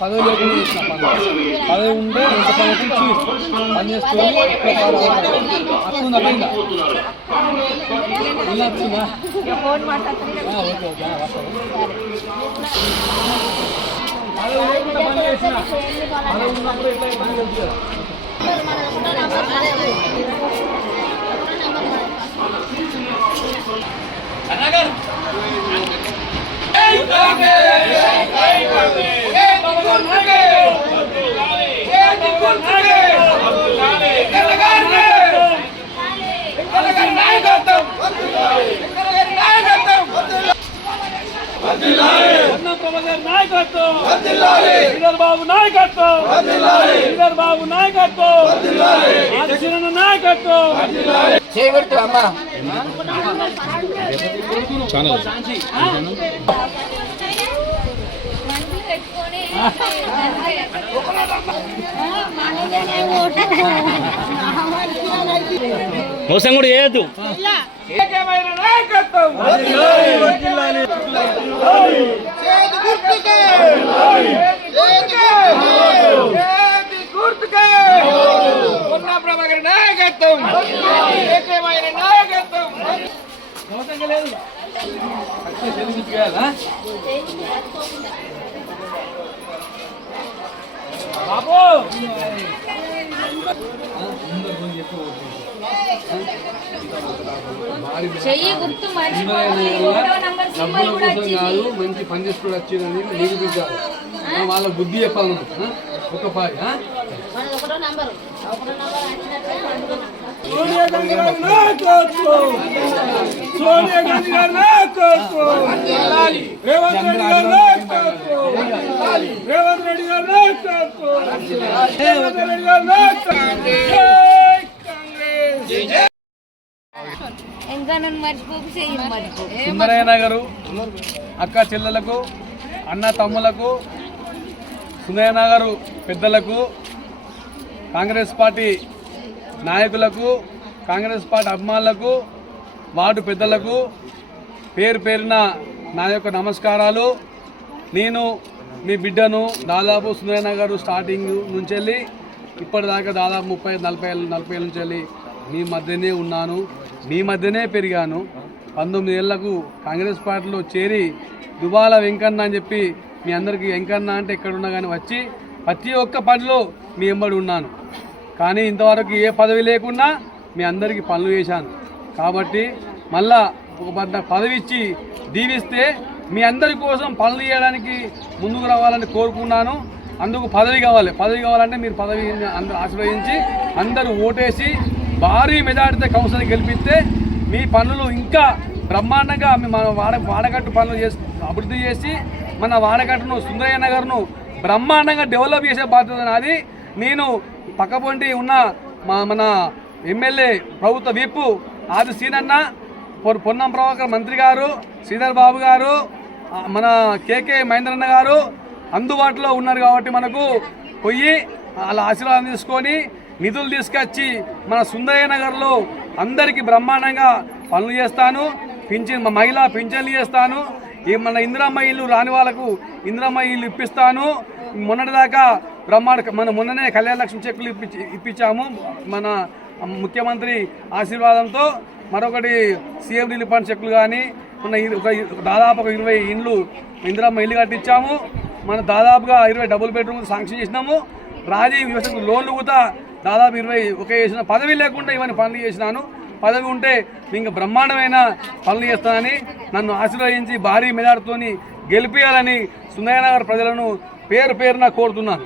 పదవి లేకుండా చేసిన పదవి ఉంటే ఎంత పని చేసుకొని వస్తుందా పోయిందా వస్తుందా ఓకే ఓకే పదవి లేకుండా పని చేసిన పదవి ఉన్నప్పుడు ఎట్లా పని చేస్తారు బాబు నాయకత్వం బాబు నాయకత్వం నాయకత్వం చేయబెడుతు అమ్మా మోసం కూడా చేయొద్దు. నాయకత్వం నాయకత్వం నాయకత్వం మోసంగా లేదు బాబు డబ్బుల కోసం కాదు, మంచి పని చేసుకుని వచ్చిందని నిరూపించాలి. వాళ్ళ బుద్ధి చెప్పాలి ఒక పాయి. సోనియా గాంధీ గారి నాయకత్వం, సోనియా గాంధీ గారి నాయకత్వం, రేవంత్ రెడ్డి గారి నాయకత్వం, రేవంత్ రెడ్డి గారి నాయకత్వం, రేవంత్ రెడ్డి గారి నాయకత్వం. సుందరయ్య నగరు అక్క చెల్లెలకు, అన్న తమ్ములకు, సుందరయ్య నగరు పెద్దలకు, కాంగ్రెస్ పార్టీ నాయకులకు, కాంగ్రెస్ పార్టీ అభిమానులకు, వార్డు పెద్దలకు పేరు పేరున నా యొక్క నమస్కారాలు. నేను మీ బిడ్డను దాదాపు సుందరయ్య నగర్ స్టార్టింగ్ నుంచి వెళ్ళి ఇప్పటిదాకా దాదాపు 30-40 ఏళ్ళ నుంచి వెళ్ళి మీ మధ్యనే ఉన్నాను, మీ మధ్యనే పెరిగాను. 19 ఏళ్లకు కాంగ్రెస్ పార్టీలో చేరి దుబాల వెంకన్న అని చెప్పి మీ అందరికీ వెంకన్న అంటే ఎక్కడున్నా కానీ వచ్చి ప్రతి ఒక్క పనిలో మీ వెంబడి ఉన్నాను. కానీ ఇంతవరకు ఏ పదవి లేకుండా మీ అందరికీ పనులు చేశాను. కాబట్టి మళ్ళా ఒక పదవి ఇచ్చి దీవిస్తే మీ అందరి కోసం పనులు చేయడానికి ముందుకు రావాలని కోరుకున్నాను. అందుకు పదవి కావాలి. పదవి కావాలంటే మీరు పదవి అందరూ ఆశీర్వదించి అందరూ ఓటేసి భారీ మెజారిటీతో కౌన్సిల్ గెలిపిస్తే మీ పనులు ఇంకా బ్రహ్మాండంగా మన వాడకట్టు పనులు అభివృద్ధి చేసి మన వాడకట్టును సుందరయ్య నగర్ను బ్రహ్మాండంగా డెవలప్ చేసే బాధ్యత నాది. నేను పక్కపొంటి ఉన్న మన ఎమ్మెల్యే ప్రభుత్వ విప్ ఆది సీనన్న, పొన్నం ప్రభాకర్ మంత్రి గారు, శ్రీధర్ బాబు గారు, మన కేకే మహేంద్రన్న గారు అందుబాటులో ఉన్నారు. కాబట్టి మనకు పోయి వాళ్ళ ఆశీర్వాదం తీసుకొని నిధులు తీసుకొచ్చి మన సుందరయ్య నగర్లో అందరికీ బ్రహ్మాండంగా పనులు చేస్తాను. మహిళా పింఛన్లు చేస్తాను. మన ఇందిరమ్మ ఇల్లు రాని వాళ్ళకు ఇందిరమ్మ ఇల్లు ఇప్పిస్తాను. మొన్నటిదాకా మన మొన్ననే కళ్యాణ లక్ష్మి చెక్కులు ఇప్పించాము మన ముఖ్యమంత్రి ఆశీర్వాదంతో. మరొకటి సీఎం రిలీఫ్ ఫండ్ చెక్కులు కానీ దాదాపు 20 ఇండ్లు ఇందిరమ్మ ఇల్లు కట్టించాము. మనం దాదాపుగా 20 డబుల్ బెడ్రూమ్ శాంక్షన్ చేసినాము. రాజీవ్ యువతకు లోన్లు కూడా దాదాపు 21 చేసిన. పదవి లేకుండా ఇవన్నీ పనులు చేసినాను. పదవి ఉంటే ఇంకా బ్రహ్మాండమైన పనులు చేస్తానని నన్ను ఆశీర్వదించి భారీ మెజార్టీతోని గెలిపించాలని సుందరయ్య నగర్ ప్రజలను పేరున కోరుతున్నాను.